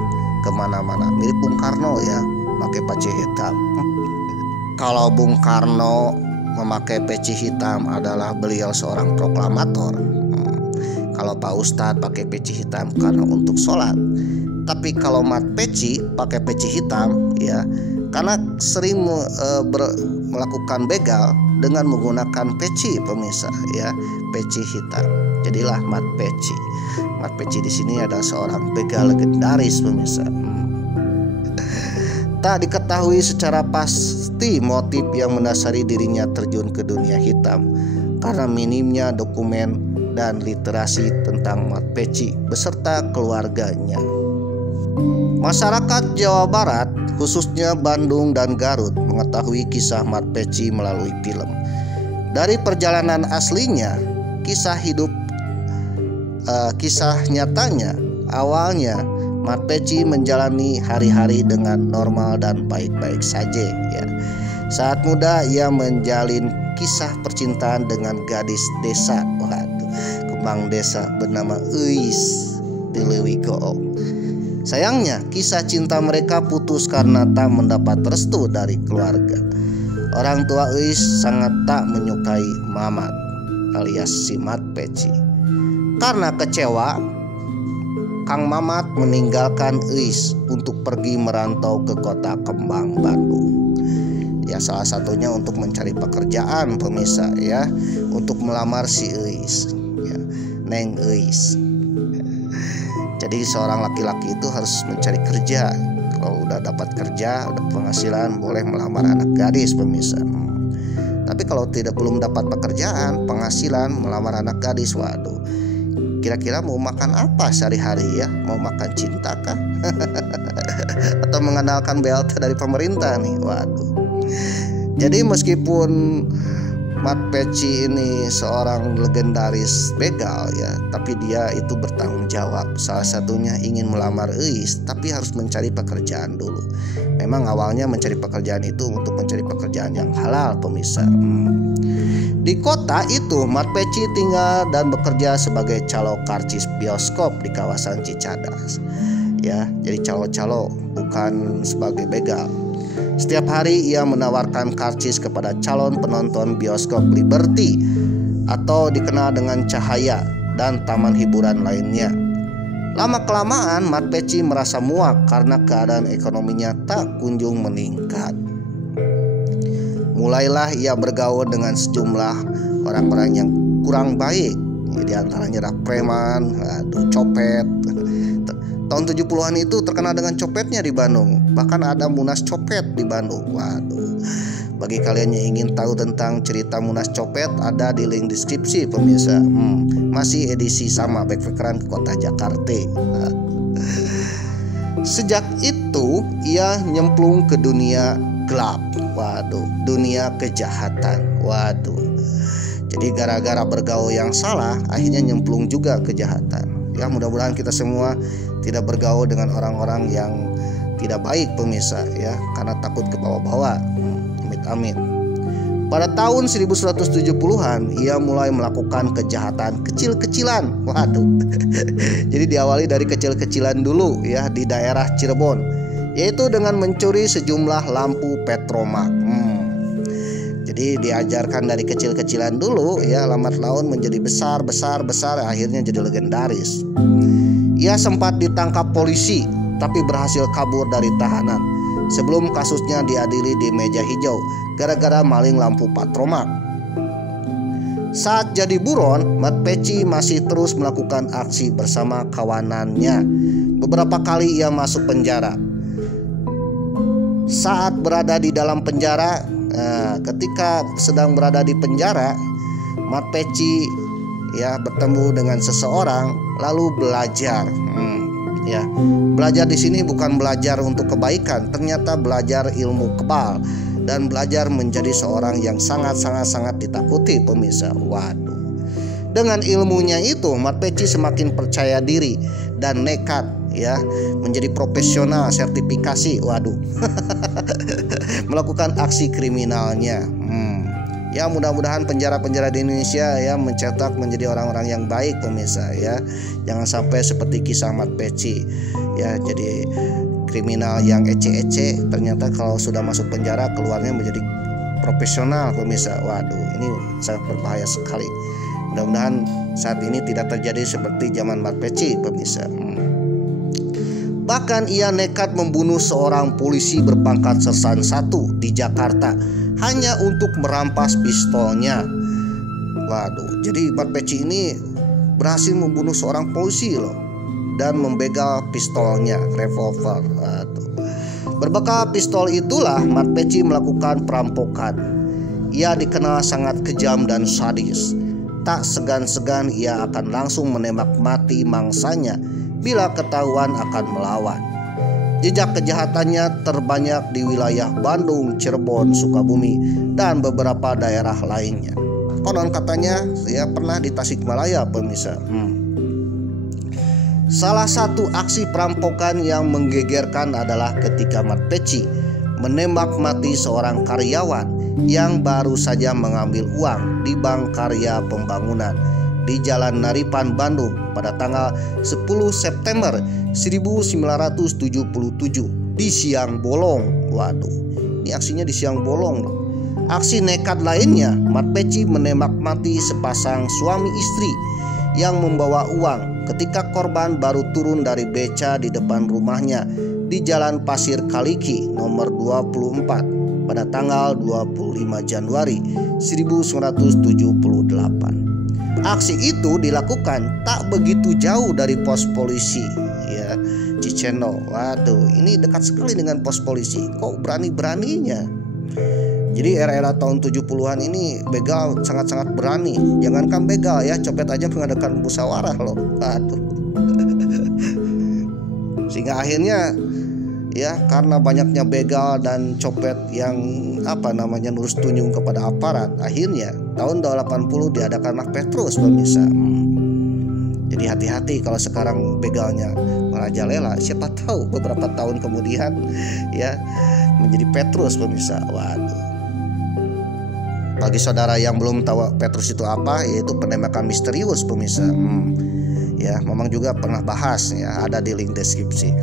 kemana-mana, mirip Bung Karno ya, pakai peci hitam. Kalau Bung Karno memakai peci hitam adalah beliau seorang proklamator. Kalau Pak Ustadz pakai peci hitam karena untuk sholat. Tapi kalau Mat Peci pakai peci hitam ya karena sering melakukan begal dengan menggunakan peci pemirsa ya, peci hitam. Jadilah Mat Peci. Mat Peci di sini adalah seorang begal legendaris pemirsa. Tak diketahui secara pasti mengerti motif yang mendasari dirinya terjun ke dunia hitam karena minimnya dokumen dan literasi tentang Mat Peci beserta keluarganya. Masyarakat Jawa Barat, khususnya Bandung dan Garut, mengetahui kisah Mat Peci melalui film. Dari perjalanan aslinya, kisah nyatanya, awalnya Mat Peci menjalani hari-hari dengan normal dan baik-baik saja ya. Saat muda ia menjalin kisah percintaan dengan gadis desa, kembang desa bernama Uis di Lewi Goong. Sayangnya kisah cinta mereka putus karena tak mendapat restu dari keluarga. Orang tua Uis sangat tak menyukai Mamat alias si Mat Peci. Karena kecewa, Kang Mamat meninggalkan Uis untuk pergi merantau ke kota Kembang, Bandung. Ya, salah satunya untuk mencari pekerjaan, pemirsa ya, untuk melamar si Uis, ya, Neng Uis. Jadi seorang laki-laki itu harus mencari kerja. Kalau udah dapat kerja, udah penghasilan, boleh melamar anak gadis, pemirsa. Tapi kalau belum dapat pekerjaan, penghasilan, melamar anak gadis, waduh. Kira-kira mau makan apa sehari-hari ya? Mau makan cinta kah? Atau mengandalkan BLT dari pemerintah nih? Waduh. Jadi meskipun Mat Peci ini seorang legendaris begal ya, tapi dia itu bertanggung jawab. Salah satunya ingin melamar Uis, tapi harus mencari pekerjaan dulu. Memang awalnya mencari pekerjaan itu untuk mencari pekerjaan yang halal, pemirsa. Di kota itu Mat Peci tinggal dan bekerja sebagai calo karcis bioskop di kawasan Cicadas. Ya, jadi calo-calo, bukan sebagai begal. Setiap hari ia menawarkan karcis kepada calon penonton bioskop Liberty atau dikenal dengan Cahaya dan taman hiburan lainnya. Lama-kelamaan Mat Peci merasa muak karena keadaan ekonominya tak kunjung meningkat. Mulailah ia bergaul dengan sejumlah orang-orang yang kurang baik. Di antaranya preman, copet. Tahun 70-an itu terkenal dengan copetnya di Bandung. Bahkan ada Munas Copet di Bandung. Waduh. Bagi kalian yang ingin tahu tentang cerita Munas Copet, ada di link deskripsi, pemirsa. Masih edisi sama, backpackeran ke kota Jakarta. Sejak itu ia nyemplung ke dunia gelap. Waduh, dunia kejahatan. Waduh. Jadi gara-gara bergaul yang salah, akhirnya nyemplung juga kejahatan. Ya, mudah-mudahan kita semua tidak bergaul dengan orang-orang yang tidak baik, pemirsa ya, karena takut ke bawah-bawah. Amit-amit. Pada tahun 1970-an ia mulai melakukan kejahatan kecil-kecilan. Waduh. Jadi diawali dari kecil-kecilan dulu ya, di daerah Cirebon, yaitu dengan mencuri sejumlah lampu petromak. Jadi diajarkan dari kecil-kecilan dulu ya, lambat laun menjadi besar, akhirnya jadi legendaris. Ia sempat ditangkap polisi tapi berhasil kabur dari tahanan sebelum kasusnya diadili di meja hijau gara-gara maling lampu petromak. Saat jadi buron, Mat Peci masih terus melakukan aksi bersama kawanannya. Beberapa kali ia masuk penjara. Saat berada di dalam penjara, ketika sedang berada di penjara, Mat Peci ya bertemu dengan seseorang lalu belajar. Ya, belajar di sini bukan belajar untuk kebaikan, ternyata belajar ilmu kebal dan belajar menjadi seorang yang sangat ditakuti, pemirsa. Waduh. Dengan ilmunya itu, Mat Peci semakin percaya diri dan nekat ya, menjadi profesional sertifikasi. Waduh. Melakukan aksi kriminalnya. Ya, mudah-mudahan penjara-penjara di Indonesia ya mencetak menjadi orang-orang yang baik, pemirsa ya. Jangan sampai seperti kisah Mat Peci ya, jadi kriminal yang ece-ece, ternyata kalau sudah masuk penjara keluarnya menjadi profesional, pemirsa. Waduh, ini sangat berbahaya sekali. Mudah-mudahan saat ini tidak terjadi seperti zaman Mat Peci, pemirsa. Bahkan ia nekat membunuh seorang polisi berpangkat Sersan 1 di Jakarta hanya untuk merampas pistolnya. Waduh, jadi Mat Peci ini berhasil membunuh seorang polisi loh dan membegal pistolnya, revolver. Waduh. Berbekal pistol itulah Mat Peci melakukan perampokan. Ia dikenal sangat kejam dan sadis. Tak segan-segan ia akan langsung menembak mati mangsanya bila ketahuan akan melawan. Jejak kejahatannya terbanyak di wilayah Bandung, Cirebon, Sukabumi, dan beberapa daerah lainnya. Konon katanya ia pernah di Tasikmalaya, pemirsa. Salah satu aksi perampokan yang menggegerkan adalah ketika Mat Peci menembak mati seorang karyawan yang baru saja mengambil uang di Bank Karya Pembangunan di Jalan Naripan, Bandung pada tanggal 10 September 1977 di siang bolong. Waduh, ini aksinya di siang bolong. Aksi nekat lainnya, Mat Peci menembak mati sepasang suami istri yang membawa uang ketika korban baru turun dari beca di depan rumahnya di Jalan Pasir Kaliki nomor 24 pada tanggal 25 Januari 1978. Aksi itu dilakukan tak begitu jauh dari pos polisi ya Cicendo. Waduh, ini dekat sekali dengan pos polisi. Kok berani-beraninya? Jadi era-era tahun 70-an ini begal sangat-sangat berani. Jangankan begal ya, copet aja mengadakan musyawarah loh. Waduh. Sehingga akhirnya ya karena banyaknya begal dan copet yang nurus tunjung kepada aparat, akhirnya tahun 80 diadakanlah Petrus, pemirsa. Jadi hati-hati kalau sekarang begalnya merajalela, siapa tahu beberapa tahun kemudian ya menjadi Petrus, pemirsa. Waduh. Bagi saudara yang belum tahu Petrus itu apa, yaitu penembakan misterius, pemirsa. Ya, Mamang juga pernah bahas ya, ada di link deskripsi.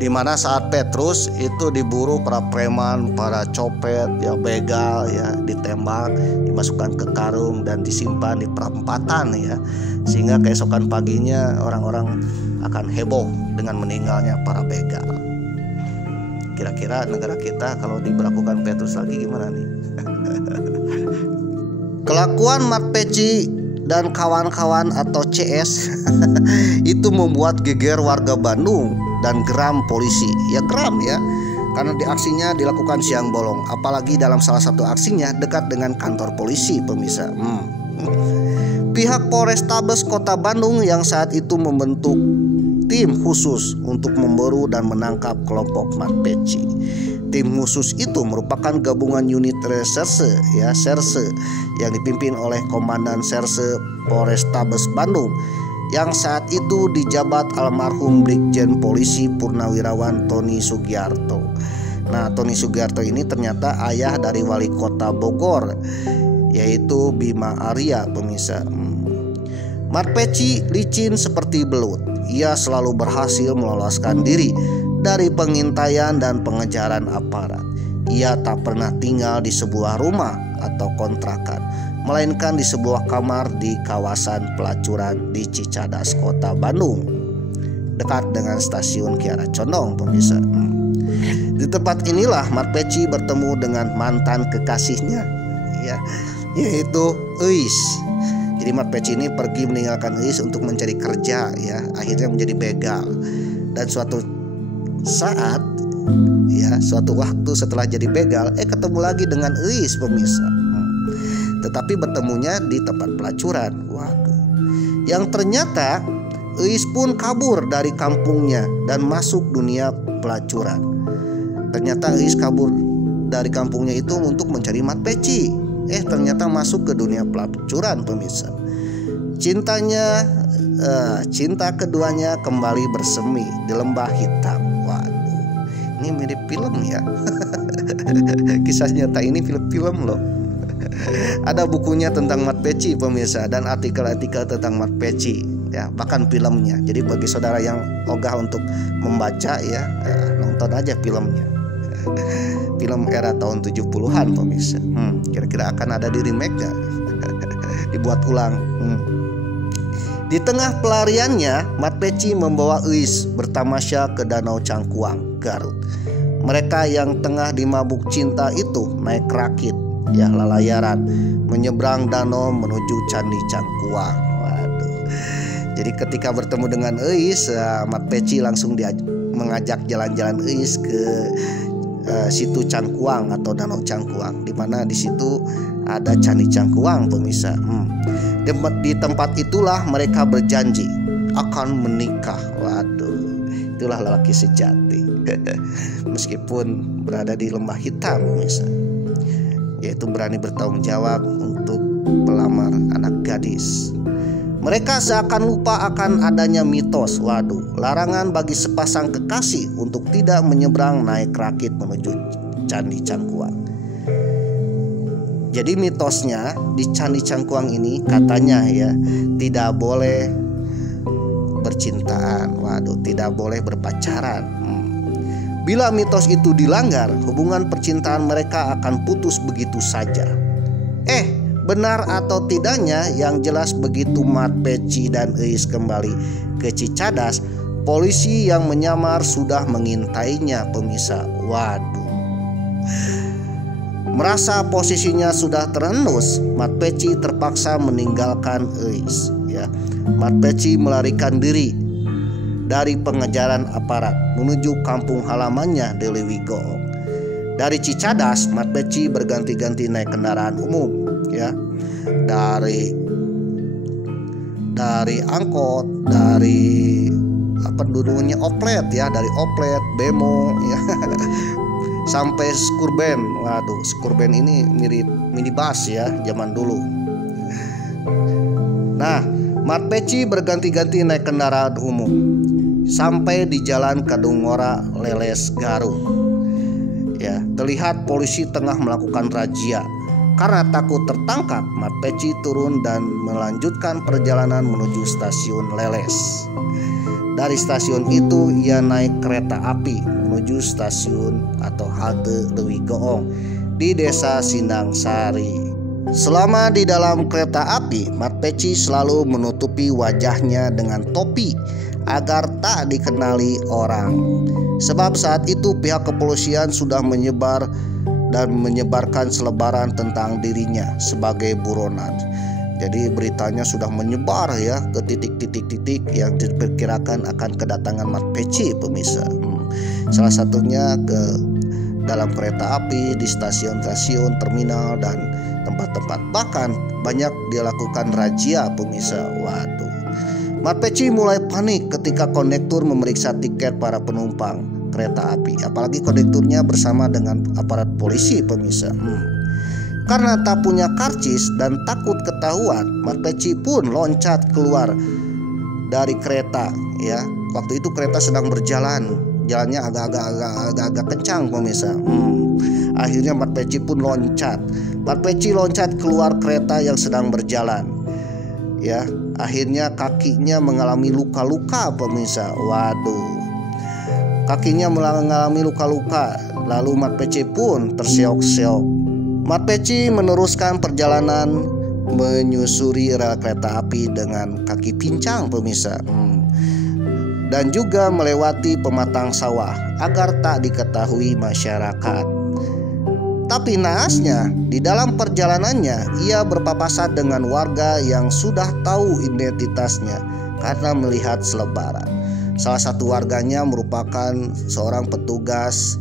Di mana saat Petrus itu diburu para preman, para copet, ya begal, ya ditembak, dimasukkan ke karung dan disimpan di perempatan ya, sehingga keesokan paginya orang-orang akan heboh dengan meninggalnya para begal. Kira-kira negara kita kalau diberlakukan Petrus lagi gimana nih? Kelakuan Mat Peci dan kawan-kawan atau CS itu membuat geger warga Bandung dan geram polisi. Ya geram ya, karena di aksinya dilakukan siang bolong, apalagi dalam salah satu aksinya dekat dengan kantor polisi, pemirsa. Pihak Polrestabes Kota Bandung yang saat itu membentuk tim khusus untuk memburu dan menangkap kelompok Mat Peci. Tim khusus itu merupakan gabungan unit reserse ya, serse yang dipimpin oleh Komandan Serse Polrestabes Bandung yang saat itu dijabat almarhum Brigjen Polisi Purnawirawan Tony Sugiarto. Nah, Tony Sugiarto ini ternyata ayah dari wali kota Bogor, yaitu Bima Arya, pemirsa. Mat Peci licin seperti belut. Ia selalu berhasil meloloskan diri dari pengintaian dan pengejaran aparat. Ia tak pernah tinggal di sebuah rumah atau kontrakan, melainkan di sebuah kamar di kawasan pelacuran di Cicadas, Kota Bandung, dekat dengan stasiun Kiara Condong, pemirsa. Di tempat inilah Mat Peci bertemu dengan mantan kekasihnya, ya, yaitu Eis. Jadi Mat Peci ini pergi meninggalkan Eis untuk mencari kerja, ya, akhirnya menjadi begal. Dan suatu saat, ya, suatu waktu setelah jadi begal, ketemu lagi dengan Eis, pemirsa. Tetapi bertemunya di tempat pelacuran. Waduh. Yang ternyata Eis pun kabur dari kampungnya dan masuk dunia pelacuran. Ternyata Eis kabur dari kampungnya itu untuk mencari Mat Peci. Ternyata masuk ke dunia pelacuran, pemirsa. Cinta keduanya kembali bersemi di lembah hitam. Waduh, ini mirip film ya. Kisah nyata ini film loh. Ada bukunya tentang Mat Peci, pemirsa, dan artikel-artikel tentang Mat Peci, ya, bahkan filmnya. Jadi bagi saudara yang ogah untuk membaca, ya, nonton aja filmnya. Film era tahun 70-an, pemirsa. Kira-kira akan ada di remake gak? Dibuat ulang. Di tengah pelariannya, Mat Peci membawa Eis bertamasya ke Danau Cangkuang, Garut. Mereka yang tengah dimabuk cinta itu naik rakit, ya, lalayaran, menyeberang danau menuju Candi Cangkuang. Waduh. Jadi ketika bertemu dengan Eis, Mat Peci langsung mengajak jalan-jalan Eis ke situ Cangkuang atau Danau Cangkuang, di mana di situ ada Candi Cangkuang pemirsa. Di tempat itulah mereka berjanji akan menikah. Waduh, itulah lelaki sejati. Meskipun berada di lembah hitam pemirsa, yaitu berani bertanggung jawab untuk melamar anak gadis. Mereka seakan lupa akan adanya mitos, larangan bagi sepasang kekasih untuk tidak menyeberang naik rakit menuju Candi Cangkuang. Jadi mitosnya di Candi Cangkuang ini katanya ya, tidak boleh bercintaan, tidak boleh berpacaran. Bila mitos itu dilanggar, hubungan percintaan mereka akan putus begitu saja. Benar atau tidaknya, yang jelas begitu Mat Peci dan Eis kembali ke Cicadas, polisi yang menyamar sudah mengintainya pemirsa. Merasa posisinya sudah terendus, Mat Peci terpaksa meninggalkan Eis. Mat Peci melarikan diri dari pengejaran aparat menuju kampung halamannya di Lewigoong. Dari Cicadas, Mat Peci berganti-ganti naik kendaraan umum, dari angkot, dari oplet, dari oplet, bemo, sampai skurben. Skurben ini mirip minibus zaman dulu. Nah, Mat Peci berganti-ganti naik kendaraan umum sampai di Jalan Kadungora Leles Garut. Terlihat polisi tengah melakukan razia. Karena takut tertangkap, Mat Peci turun dan melanjutkan perjalanan menuju stasiun Leles. Dari stasiun itu ia naik kereta api menuju stasiun atau halte Lewigoong di Desa Sindang Sari. Selama di dalam kereta api, Mat Peci selalu menutupi wajahnya dengan topi agar tak dikenali orang. Sebab saat itu pihak kepolisian sudah menyebarkan selebaran tentang dirinya sebagai buronan. Jadi beritanya sudah menyebar ke titik-titik yang diperkirakan akan kedatangan Mat Peci pemirsa. Salah satunya ke dalam kereta api, di stasiun-stasiun, terminal, dan tempat-tempat. Bahkan banyak dilakukan razia pemirsa. Mat Peci mulai panik ketika kondektur memeriksa tiket para penumpang kereta api, apalagi kondekturnya bersama dengan aparat polisi pemirsa. Karena tak punya karcis dan takut ketahuan, Mat Peci pun loncat keluar dari kereta. Waktu itu kereta sedang berjalan, jalannya agak kencang pemirsa. Akhirnya Mat Peci pun loncat. Mat Peci loncat keluar kereta yang sedang berjalan. Akhirnya kakinya mengalami luka-luka pemirsa. Kakinya mengalami luka-luka. Lalu Mat Peci pun terseok-seok. Mat Peci meneruskan perjalanan menyusuri rel kereta api dengan kaki pincang pemirsa. Dan juga melewati pematang sawah agar tak diketahui masyarakat. Tapi naasnya, di dalam perjalanannya ia berpapasan dengan warga yang sudah tahu identitasnya karena melihat selebaran. Salah satu warganya merupakan seorang petugas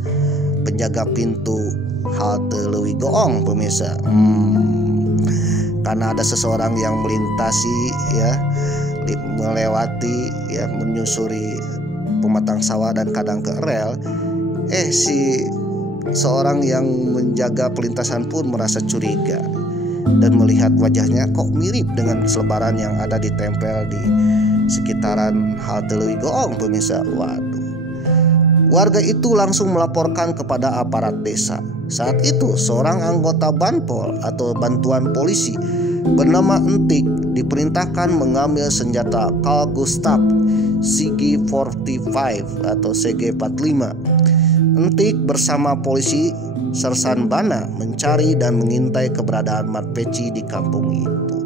penjaga pintu halte Lewigoong pemirsa. Karena ada seseorang yang melintasi melewati menyusuri pematang sawah dan kadang ke rel. Si seorang yang menjaga pelintasan pun merasa curiga dan melihat wajahnya kok mirip dengan selebaran yang ada ditempel di sekitaran halte Lewigoong pemirsa. Warga itu langsung melaporkan kepada aparat desa. Saat itu seorang anggota Banpol atau bantuan polisi bernama Entik diperintahkan mengambil senjata Carl Gustav CG45 atau CG45. Entik bersama polisi Sersan Bana mencari dan mengintai keberadaan Mat Peci di kampung itu.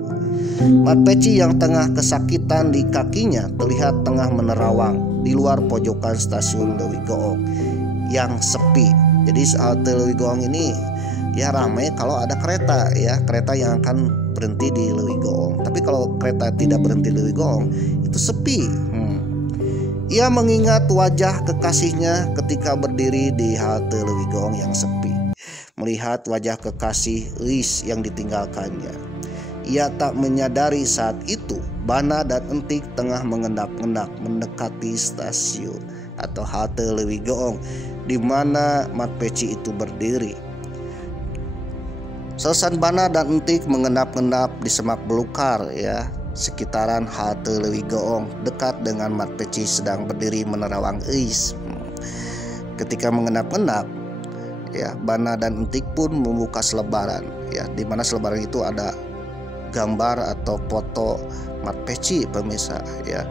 Mat Peci yang tengah kesakitan di kakinya terlihat tengah menerawang di luar pojokan stasiun Lewigoong yang sepi. Jadi halte Lewigoong ini ramai kalau ada kereta kereta yang akan berhenti di Lewigoong. Tapi kalau kereta tidak berhenti di Lewigoong itu sepi. Ia mengingat wajah kekasihnya ketika berdiri di halte Leuwi Goong yang sepi. Melihat wajah kekasih Eis yang ditinggalkannya, ia tak menyadari saat itu Bana dan Entik tengah mengendap-endap mendekati stasiun atau halte Leuwi Goong di mana Mat Peci itu berdiri. Sosan Bana dan Entik mengendap-endap di semak belukar ya, sekitaran halte Leuwi Goong dekat dengan Mat Peci sedang berdiri menerawang Eis. Ketika mengendap-endap ya, Bana dan Entik pun membuka selebaran ya, di mana selebaran itu ada gambar atau foto Mat Peci pemirsa ya.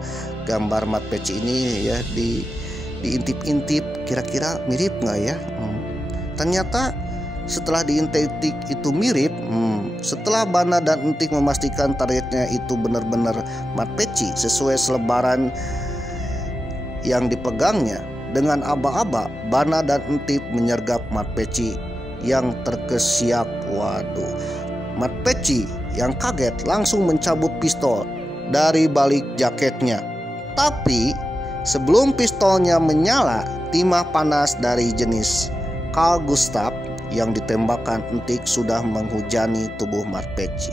Gambar Mat Peci ini ya diintip-intip, kira-kira mirip nggak ya? Ternyata setelah diintip itu mirip. Setelah Bana dan Entik memastikan targetnya itu benar-benar Mat Peci sesuai selebaran yang dipegangnya, dengan aba-aba Bana dan Entik menyergap Mat Peci yang terkesiap. Waduh, Mat Peci yang kaget langsung mencabut pistol dari balik jaketnya. Tapi sebelum pistolnya menyala, timah panas dari jenis Carl Gustav yang ditembakkan Entik sudah menghujani tubuh Mat Peci.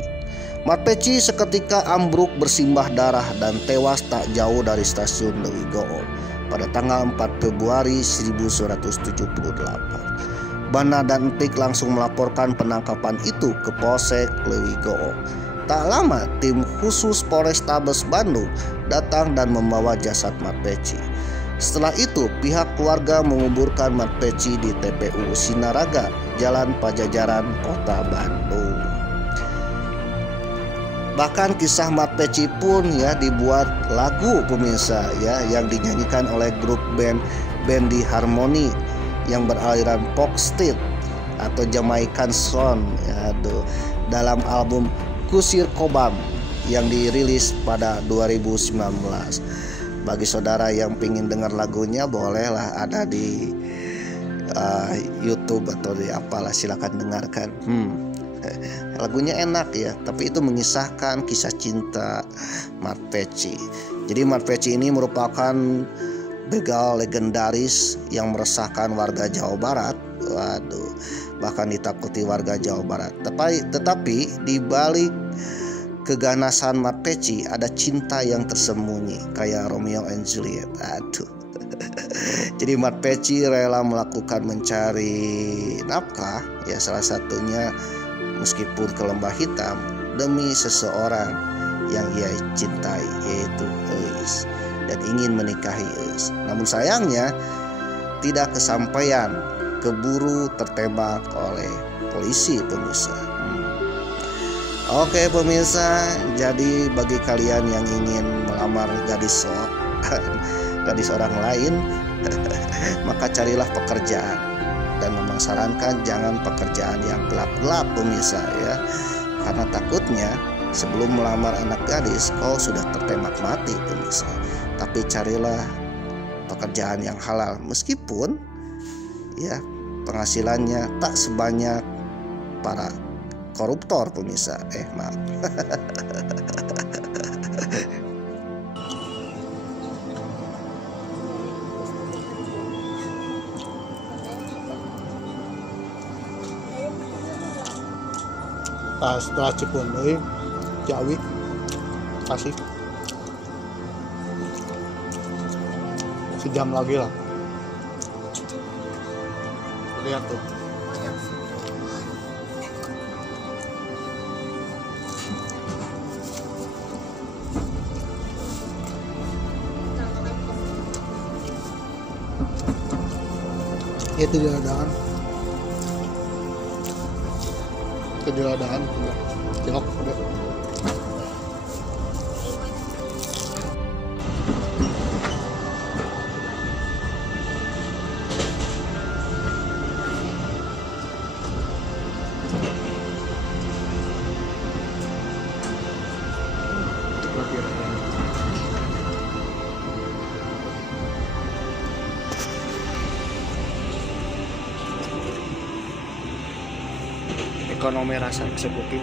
Mat Peci seketika ambruk bersimbah darah dan tewas tak jauh dari stasiun Leuwi Goong pada tanggal 4 Februari 1978. Bana dan Entik langsung melaporkan penangkapan itu ke Polsek Leuwi Goong. Tak lama tim khusus Polrestabes Bandung datang dan membawa jasad Mat Peci. Setelah itu pihak keluarga menguburkan Mat Peci di TPU Sinaraga, Jalan Pajajaran, Kota Bandung. Bahkan kisah Mat Peci pun ya dibuat lagu pemirsa ya, yang dinyanyikan oleh grup band Bendy Harmony yang beraliran foxtrot atau Jamaican sound ya, dalam album Kusir Kobam yang dirilis pada 2019. Bagi saudara yang ingin dengar lagunya bolehlah ada di YouTube atau di apalah, silakan dengarkan. Lagunya enak ya, tapi itu mengisahkan kisah cinta Mat Peci. Jadi Mat Peci ini merupakan begal legendaris yang meresahkan warga Jawa Barat. Waduh, bahkan ditakuti warga Jawa Barat. Tetapi di balik keganasan Mat Peci ada cinta yang tersembunyi kayak Romeo and Juliet. Aduh. Jadi Mat Peci rela melakukan mencari nafkah ya, salah satunya meskipun ke lembah hitam demi seseorang yang ia cintai, yaitu Eis, dan ingin menikahi Eis. Namun sayangnya tidak kesampaian, keburu tertembak oleh polisi pemirsa. Oke pemirsa, jadi bagi kalian yang ingin melamar gadis orang lain maka carilah pekerjaan, dan memang sarankan jangan pekerjaan yang gelap-gelap pemirsa ya, karena takutnya sebelum melamar anak gadis kau sudah tertembak mati pemirsa. Tapi carilah pekerjaan yang halal, meskipun ya penghasilannya tak sebanyak para koruptor pemirsa. Maaf. Setelah Cipunduy, Ciawi, Tasik, sejam lagi lah. Lihat tuh. Itu di ladang. Itu di ladang. Cilok udah. Ekonomi rasa eksekutif.